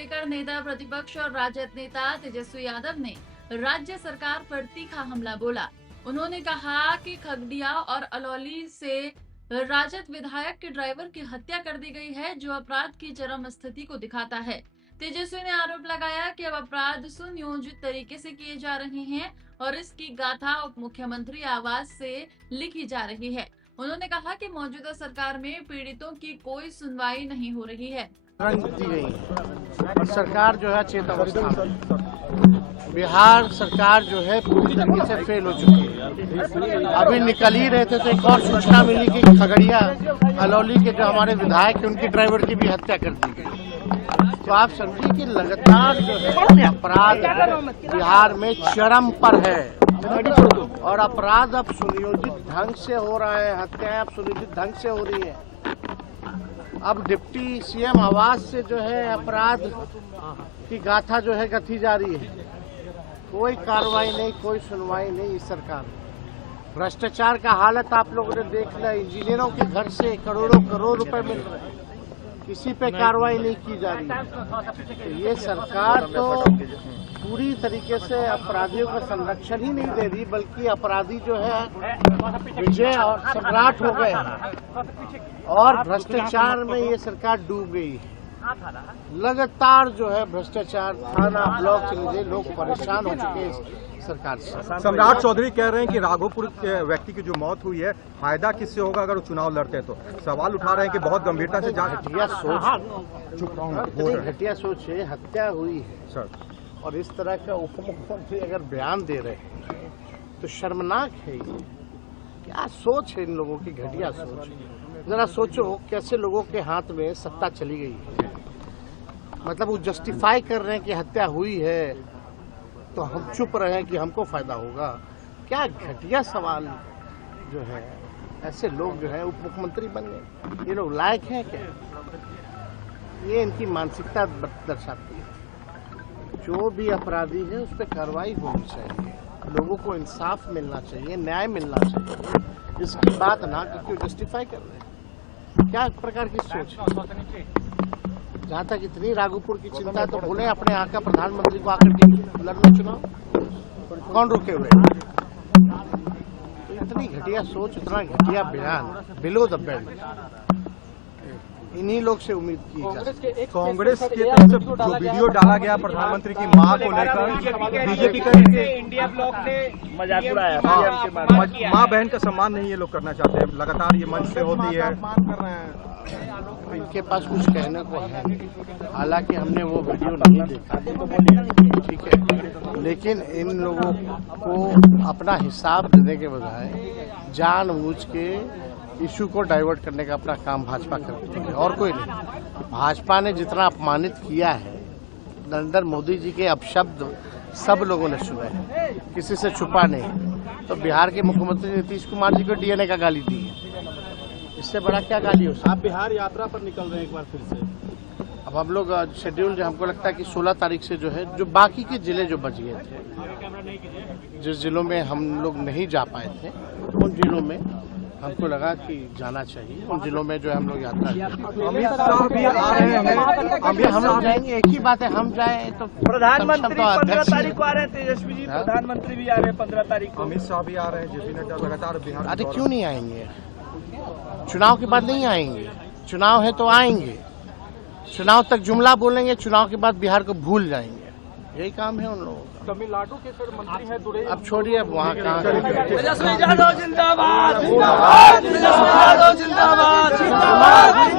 लेकर नेता प्रतिपक्ष और राजद नेता तेजस्वी यादव ने राज्य सरकार पर तीखा हमला बोला। उन्होंने कहा कि खगड़िया और अलौली से राजद विधायक के ड्राइवर की हत्या कर दी गई है, जो अपराध की चरम स्थिति को दिखाता है। तेजस्वी ने आरोप लगाया कि अब अपराध सुनियोजित तरीके से किए जा रहे हैं और इसकी गाथा उप मुख्यमंत्री आवास से लिखी जा रही है। उन्होंने कहा कि मौजूदा सरकार में पीड़ितों की कोई सुनवाई नहीं हो रही है। दी गई है और सरकार जो है चेतावस्था में। बिहार सरकार जो है पूरी तरीके से फेल हो चुकी है। अभी निकल ही रहे थे तो एक और सूचना मिली कि खगड़िया अलौली के जो हमारे विधायक हैं उनकी ड्राइवर की भी हत्या कर दी गई। तो आप समझिए कि लगातार जो है अपराध बिहार में चरम पर है और अपराध अब सुनियोजित ढंग से हो रहा है, हत्याएं अब सुनियोजित ढंग से हो रही है। अब डिप्टी सीएम आवास से जो है अपराध की गाथा जो है गथी जा रही है। कोई कार्रवाई नहीं, कोई सुनवाई नहीं इस सरकार में। भ्रष्टाचार का हालत आप लोगों ने देख लिया। इंजीनियरों के घर से करोड़ों करोड़ रुपए मिल रहे हैं, किसी पे कार्रवाई नहीं की जा रही है। तो ये सरकार तो पूरी तरीके से अपराधियों का संरक्षण ही नहीं दे रही, बल्कि अपराधी जो है विजय और सम्राट हो गए और भ्रष्टाचार में ये सरकार डूब गई है। लगातार जो है भ्रष्टाचार थाना ब्लॉक से मुझे लोग परेशान हो चुके हैं सरकार से। सम्राट चौधरी कह रहे हैं कि राघोपुर के व्यक्ति की जो मौत हुई है, फायदा किससे होगा अगर वो चुनाव लड़ते हैं? तो सवाल उठा रहे हैं कि बहुत गंभीरता से घटिया सोच, घटिया सोच है। हत्या हुई है सर और इस तरह का उप मुख्यमंत्री अगर बयान दे रहे हैं तो शर्मनाक है। ये क्या सोच है इन लोगों की, घटिया सोच। जरा सोचो कैसे लोगों के हाथ में सत्ता चली गई है। मतलब वो जस्टिफाई कर रहे हैं कि हत्या हुई है तो हम चुप रहे कि हमको फायदा होगा। क्या घटिया सवाल जो है। ऐसे लोग जो है उप मुख्यमंत्री बन गए, ये लोग लायक हैं क्या? ये इनकी मानसिकता दर्शाती है। जो भी अपराधी है उस पर कार्रवाई होनी चाहिए, लोगों को इंसाफ मिलना चाहिए, न्याय मिलना चाहिए। इसकी बात ना कि क्यों जस्टिफाई कर रहे हैं। क्या प्रकार की सोच है? जहाँ तक इतनी राघोपुर की चिंता है तो बोले अपने यहाँ का प्रधानमंत्री को आकर के लड़ना चुनाव, कौन रुके हुए? तो इतनी घटिया सोच, इतना घटिया बयान, बिलो द बेल्ट, इन्हीं लोग से उम्मीद की जा सकती है। कांग्रेस की तरफ से जो वीडियो डाला गया प्रधानमंत्री की मां को लेकर, बीजेपी का इंडिया ब्लॉक ने मजाक उड़ाया। मां बहन का सम्मान नहीं ये लोग करना चाहते हैं, लगातार ये मंच पे होती है। इनके पास कुछ कहने को है, हालांकि हमने वो वीडियो नहीं देखा, ठीक है, लेकिन इन लोगों को अपना हिसाब देने के बजाय जानबूझ के इशू को डाइवर्ट करने का अपना काम भाजपा करती है और कोई नहीं। भाजपा ने जितना अपमानित किया है, नरेंद्र मोदी जी के अपशब्द सब लोगों ने सुने हैं, किसी से छुपा नहीं। तो बिहार के मुख्यमंत्री नीतीश कुमार जी को डीएनए का गाली दी है, इससे बड़ा क्या गाली हो सकता? आप बिहार यात्रा पर निकल रहे हैं एक बार फिर से। अब हम लोग शेड्यूल जो हमको लगता है कि 16 तारीख से जो है, जो बाकी के जिले जो बच गए थे, जिस जिलों में हम लोग नहीं जा पाए थे, उन जिलों में हमको लगा कि जाना चाहिए। उन जिलों में जो है हम लोग यात्रा अमित शाह भी आ रहे हैं, अभी हम लोग जाएंगे। एक ही बात है, हम जाए तो प्रधानमंत्री 15 तारीख को आ रहे हैं। तेजस्वी जी प्रधानमंत्री भी आ रहे हैं 15 तारीख को। अमित शाह भी आ रहे हैं, जेपी नड्डा लगातार बिहार। अरे क्यों नहीं आएंगे? चुनाव के बाद नहीं आएंगे, चुनाव है तो आएंगे। चुनाव तक जुमला बोलेंगे, चुनाव के बाद बिहार को भूल जाएंगे। यही काम है उन लोगों का। तमिलनाडु के सर मंत्री हैं दुरे। अब छोड़िए, अब वहाँ कहाँ तेजस्वी यादव जिंदाबाद, जिंदाबाद, तेजस्वी यादव जिंदाबाद, जिंदाबाद।